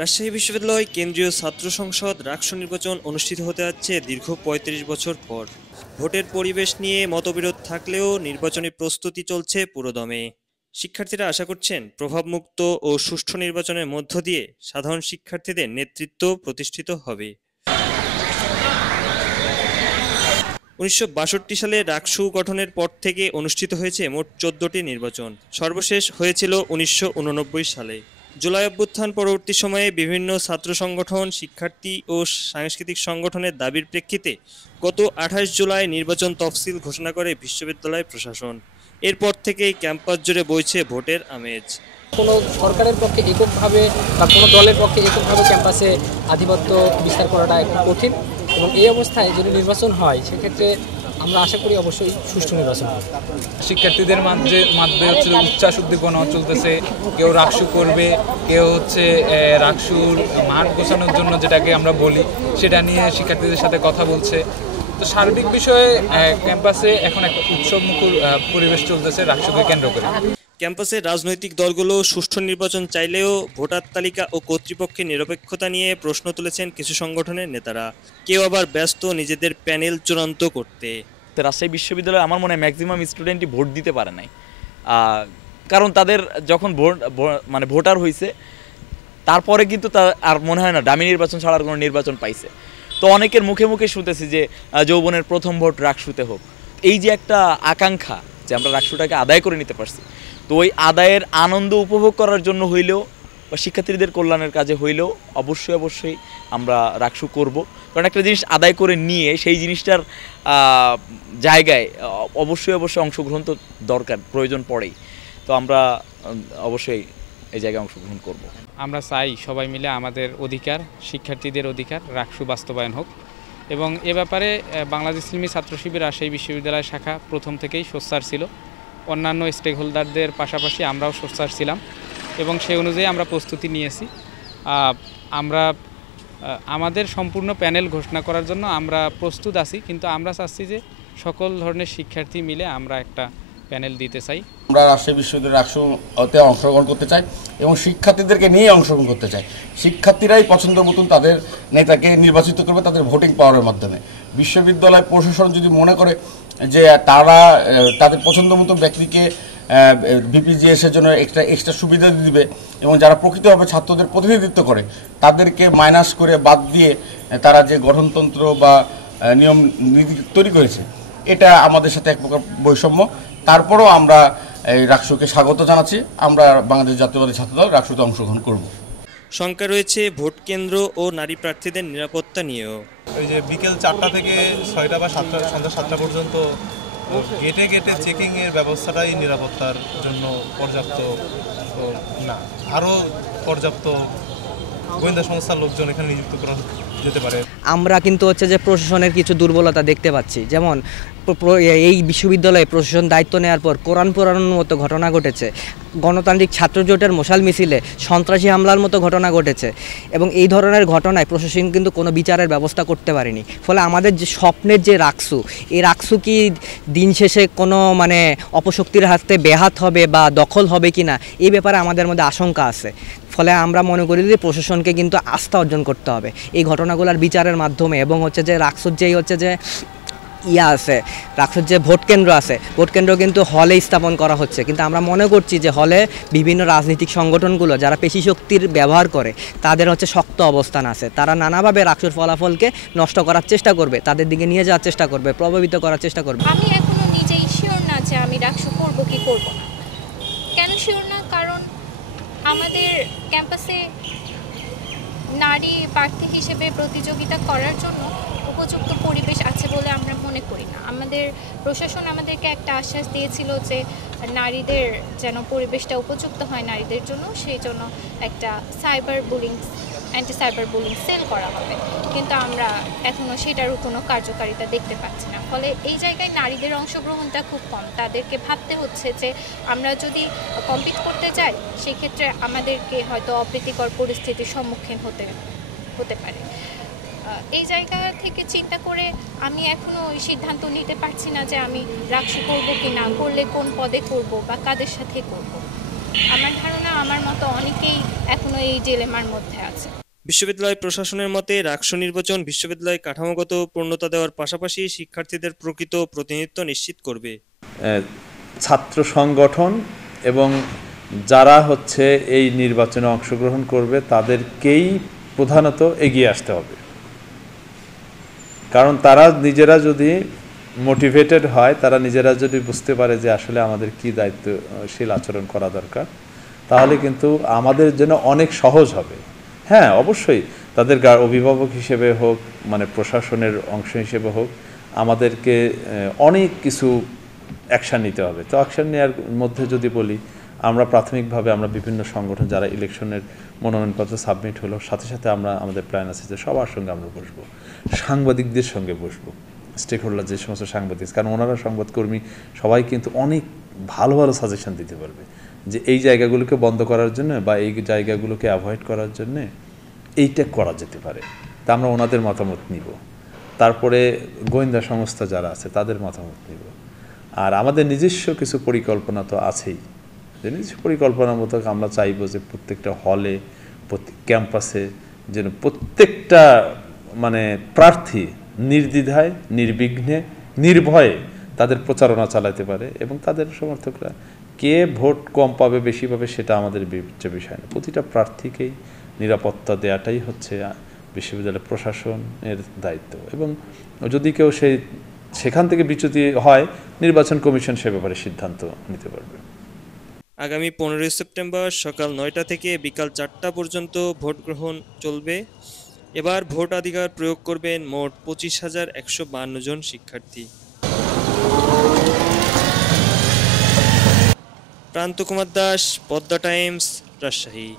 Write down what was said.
রাজশাহী বিশ্ববিদ্যালয় কেন্দ্রীয় ছাত্র সংসদ রাকসু নির্বাচন অনুষ্ঠিত হতে যাচ্ছে দীর্ঘ ৩৫ বছর পর। ভোটের পরিবেশ নিয়ে মতবিরোধ থাকলেও নির্বাচনী প্রস্তুতি চলছে পুরোদমে। শিক্ষার্থীরা আশা করছেন প্রভাবমুক্ত ও সুষ্ঠু নির্বাচনের মধ্য দিয়ে সাধারণ শিক্ষার্থীদের নেতৃত্ব প্রতিষ্ঠিত হবে। ১৯৬২ সালে রাকসু গঠনের পর থেকে অনুষ্ঠিত হয়েছে মোট ১৪টি নির্বাচন। সর্বশেষ হয়েছিল ১৯৮৯ সালে। জুলাই অভ্যুত্থান পরবর্তী সময়ে বিভিন্ন ছাত্র সংগঠন, শিক্ষার্থী ও সাংস্কৃতিক সংগঠনের দাবির প্রেক্ষিতে গত ২৮ জুলাই নির্বাচন তফসিল ঘোষণা করে বিশ্ববিদ্যালয় প্রশাসন। এরপর থেকেই ক্যাম্পাস জুড়ে বইছে ভোটের আমেজ। কোনো সরকারের পক্ষে এককভাবে বা কোনো দলের পক্ষে এককভাবে ক্যাম্পাসে আধিপত্য বিস্তার করাটা একটু কঠিন, এবং এই অবস্থায় যদি নির্বাচন হয় সেক্ষেত্রে আমরা আশা করি অবশ্যই সুষ্ঠু নির্বাচন হবে। শিক্ষার্থীদের মাঝে হচ্ছে উচ্ছ্বাস উদ্দীপনা চলতেছে। কেউ রাকসু করবে, কেউ হচ্ছে রাকসুর মাঠ গোছানোর জন্য যেটাকে আমরা বলি সেটা নিয়ে শিক্ষার্থীদের সাথে কথা বলছে। তো সার্বিক বিষয়ে ক্যাম্পাসে এখন একটা উৎসবমুখর পরিবেশ চলতেছে রাকসুকে কেন্দ্র করে। ক্যাম্পাসের রাজনৈতিক দলগুলো সুষ্ঠু নির্বাচন চাইলেও ভোটার তালিকা ও কর্তৃপক্ষের নিরপেক্ষতা নিয়ে প্রশ্ন তুলেছেন কিছু সংগঠনের নেতারা। কেউ আবার ব্যস্ত নিজেদের প্যানেল চূড়ান্ত করতে। রাজশাহী বিশ্ববিদ্যালয়ে আমার মনে হয় ম্যাক্সিমাম স্টুডেন্টই ভোট দিতে পারে নাই, কারণ তাদের যখন ভোটার হয়েছে তারপরে কিন্তু আর মনে হয় না ডামি নির্বাচন ছাড়ার কোনো নির্বাচন পাইছে। তো অনেকের মুখে মুখে শুনতেছি যে যৌবনের প্রথম ভোট রাকসুতে হোক। এই যে একটা আকাঙ্ক্ষা যে আমরা রাকসুটাকে আদায় করে নিতে পারছি, তো ওই আদায়ের আনন্দ উপভোগ করার জন্য হইলেও বা শিক্ষার্থীদের কল্যাণের কাজে হইলেও অবশ্যই আমরা রাকসু করব। কারণ একটা জিনিস আদায় করে নিয়ে সেই জিনিসটার জায়গায় অবশ্যই অংশগ্রহণ তো দরকার, প্রয়োজন পড়েই। তো আমরা অবশ্যই এই জায়গায় অংশগ্রহণ করব। আমরা চাই সবাই মিলে আমাদের অধিকার, শিক্ষার্থীদের অধিকার রাকসু বাস্তবায়ন হোক, এবং এ ব্যাপারে বাংলাদেশ ইসলামী ছাত্র শিবির রাজশাহী বিশ্ববিদ্যালয় শাখা প্রথম থেকেই সোচ্চার ছিল। অন্যান্য স্টেক হোল্ডারদের পাশাপাশি আমরাও সোচ্চার ছিলাম এবং সেই অনুযায়ী আমরা প্রস্তুতি নিয়েছি। আমরা আমাদের সম্পূর্ণ প্যানেল ঘোষণা করার জন্য আমরা প্রস্তুত আছি, কিন্তু আমরা চাচ্ছি যে সকল ধরনের শিক্ষার্থী মিলে আমরা একটা প্যানেল দিতে চাই। আমরা রাজশাহী বিশ্ববিদ্যালয়ের রাকসুতে অংশগ্রহণ করতে চাই এবং শিক্ষার্থীদেরকে নিয়ে অংশগ্রহণ করতে চাই। শিক্ষার্থীরাই পছন্দ মতন তাদের নেতাকে নির্বাচিত করবে তাদের ভোটিং পাওয়ারের মাধ্যমে। বিশ্ববিদ্যালয় প্রশাসন যদি মনে করে যে তারা তাদের পছন্দ মতো ব্যক্তিকে বিপিজিএসের জন্য এক্সট্রা সুবিধা দিবে এবং যারা প্রকৃতভাবে ছাত্রদের প্রতিনিধিত্ব করে তাদেরকে মাইনাস করে বাদ দিয়ে তারা যে গঠনতন্ত্র বা নিয়ম নীতি তৈরি করেছে, এটা আমাদের সাথে এক প্রকার বৈষম্য। তারপরও আমরা এই রাকসুকে স্বাগত জানাচ্ছি। আমরা বাংলাদেশ জাতীয়বাদী ছাত্রদল রাকসুতে অংশগ্রহণ করব। শঙ্কা রয়েছে ভোট কেন্দ্র ও নারী প্রার্থীদের নিরাপত্তা নিয়েও। ওই যে বিকেল 4টা থেকে 6টা বা সন্ধ্যা 7টা পর্যন্ত গেটে গেটে চেকিংয়ের ব্যবস্থাটাই নিরাপত্তার জন্য পর্যাপ্ত না, আরও পর্যাপ্ত গোয়েন্দা সংস্থার লোকজন এখানে নিযুক্ত করা যেতে পারে। আমরা কিন্তু হচ্ছে যে প্রশাসনের কিছু দুর্বলতা দেখতে পাচ্ছি, যেমন এই বিশ্ববিদ্যালয়ে প্রশাসন দায়িত্ব নেওয়ার পর কোরআন পোড়ানোর মতো ঘটনা ঘটেছে, গণতান্ত্রিক ছাত্র জোটের মশাল মিছিলে সন্ত্রাসী হামলার মতো ঘটনা ঘটেছে, এবং এই ধরনের ঘটনায় প্রশাসন কিন্তু কোনো বিচারের ব্যবস্থা করতে পারেনি। ফলে আমাদের যে স্বপ্নের যে রাকসু, এই রাকসু কি দিন শেষে কোনো অপশক্তির হাতে বেহাত হবে বা দখল হবে কি না, এই ব্যাপারে আমাদের মধ্যে আশঙ্কা আছে। ফলে আমরা মনে করি যে প্রশাসনকে কিন্তু আস্থা অর্জন করতে হবে এই ঘটনাগুলোর বিচারের মাধ্যমে, এবং হচ্ছে যে রাকসুর যেই হচ্ছে যে আছে, রাকসুর যে ভোট কেন্দ্র আছে, ভোট কেন্দ্র কিন্তু হলে স্থাপন করা হচ্ছে, কিন্তু আমরা মনে করছি যে হলে বিভিন্ন রাজনৈতিক সংগঠনগুলো যারা পেশি শক্তির ব্যবহার করে তাদের হচ্ছে শক্ত অবস্থান আছে। তারা নানাভাবে রাকসুর ফলাফলকে নষ্ট করার চেষ্টা করবে, তাদের দিকে নিয়ে যাওয়ার চেষ্টা করবে, প্রভাবিত করার চেষ্টা করবে। আমি এখনো নিজেই শিওর না যে আমি রাকসু করবো কি করবো না। কেন শিওর না? কারণ আমাদের ক্যাম্পাসে নারী প্রার্থী হিসেবে প্রতিযোগিতা করার জন্য উপযুক্ত পরিবেশ আছে বলে আমরা মনে করি না। আমাদের প্রশাসন আমাদেরকে একটা আশ্বাস দিয়েছিল যে নারীদের যেন পরিবেশটা উপযুক্ত হয় নারীদের জন্য, সেই জন্য একটা অ্যান্টি সাইবার বুলিং সেল করা হবে, কিন্তু আমরা এখনও সেটারও কোনো কার্যকারিতা দেখতে পাচ্ছি না। ফলে এই জায়গায় নারীদের অংশগ্রহণটা খুব কম। তাদেরকে ভাবতে হচ্ছে যে আমরা যদি কম্পিট করতে যাই সেক্ষেত্রে আমাদেরকে হয়তো অপ্রীতিকর পরিস্থিতির সম্মুখীন হতে পারে। এই জায়গা থেকে চিন্তা করে আমি এখনও ওই সিদ্ধান্ত নিতে পারছি না যে আমি রাকসু করবো কি না, করলে কোন পদে করব বা কাদের সাথে করব। আমার ধারণা আমার মতো অনেকেই এখনো এই জেলেমার মধ্যে আছে। বিশ্ববিদ্যালয় প্রশাসনের মতে রাকসু নির্বাচন বিশ্ববিদ্যালয় কাঠামোগত পূর্ণতা দেওয়ার পাশাপাশি শিক্ষার্থীদের প্রকৃত প্রতিনিধিত্ব নিশ্চিত করবে। ছাত্র সংগঠন এবং যারা হচ্ছে এই নির্বাচনে অংশগ্রহণ করবে তাদেরকেই প্রধানত এগিয়ে আসতে হবে, কারণ তারা নিজেরা যদি মোটিভেটেড হয়, তারা নিজেরা যদি বুঝতে পারে যে আসলে আমাদের কি দায়িত্বশীল আচরণ করা দরকার, তাহলে কিন্তু আমাদের জন্য অনেক সহজ হবে। হ্যাঁ, অবশ্যই তাদের অভিভাবক হিসেবে হোক, মানে প্রশাসনের অংশ হিসেবে হোক, আমাদেরকে অনেক কিছু অ্যাকশান নিতে হবে। তো অ্যাকশান নেওয়ার মধ্যে যদি বলি, আমরা প্রাথমিকভাবে আমরা বিভিন্ন সংগঠন যারা ইলেকশনের মনোনয়নপত্র সাবমিট হলো, সাথে সাথে আমরা আমাদের প্ল্যান আছে যে সবার সঙ্গে আমরা বসবো, সাংবাদিকদের সঙ্গে বসবো, স্টেক হোল্ডার যে সমস্ত সাংবাদিক, কারণ ওনারা সংবাদকর্মী সবাই কিন্তু অনেক ভালো ভালো সাজেশন দিতে পারবে যে এই জায়গাগুলোকে বন্ধ করার জন্য বা এই জায়গাগুলোকে অ্যাভয়েড করার জন্যে এইটা করা যেতে পারে। তা আমরা ওনাদের মতামত নিব, তারপরে গোয়েন্দা সংস্থা যারা আছে তাদের মতামত নিব, আর আমাদের নিজস্ব কিছু পরিকল্পনা তো আছেই। যে নিজস্ব পরিকল্পনা মতো আমরা চাইবো যে প্রত্যেকটা হলে, প্রত্যেক ক্যাম্পাসে যেন প্রত্যেকটা মানে প্রার্থী নির্দ্বিধায়, নির্বিঘ্নে, নির্ভয়ে তাদের প্রচারণা চালাতে পারে, এবং তাদের সমর্থকরা কে ভোট কম পাবে বেশি পাবে সেটা আমাদের বিবেচ্য বিষয় না। প্রতিটা প্রার্থীকেই নিরাপত্তা দেওয়াটাই হচ্ছে বিশ্ববিদ্যালয় প্রশাসনের দায়িত্ব, এবং যদি কেউ সেখান থেকে বিচ্যুতি হয়, নির্বাচন কমিশন সে ব্যাপারে সিদ্ধান্ত নিতে পারবে। আগামী 15 সেপ্টেম্বর সকাল 9টা থেকে বিকাল 4টা পর্যন্ত ভোট গ্রহণ চলবে। এবার ভোটাধিকার প্রয়োগ করবেন মোট 25,152 জন শিক্ষার্থী। প্রান্ত কুমার দাস, পদ্মা টাইমস, রাজশাহী।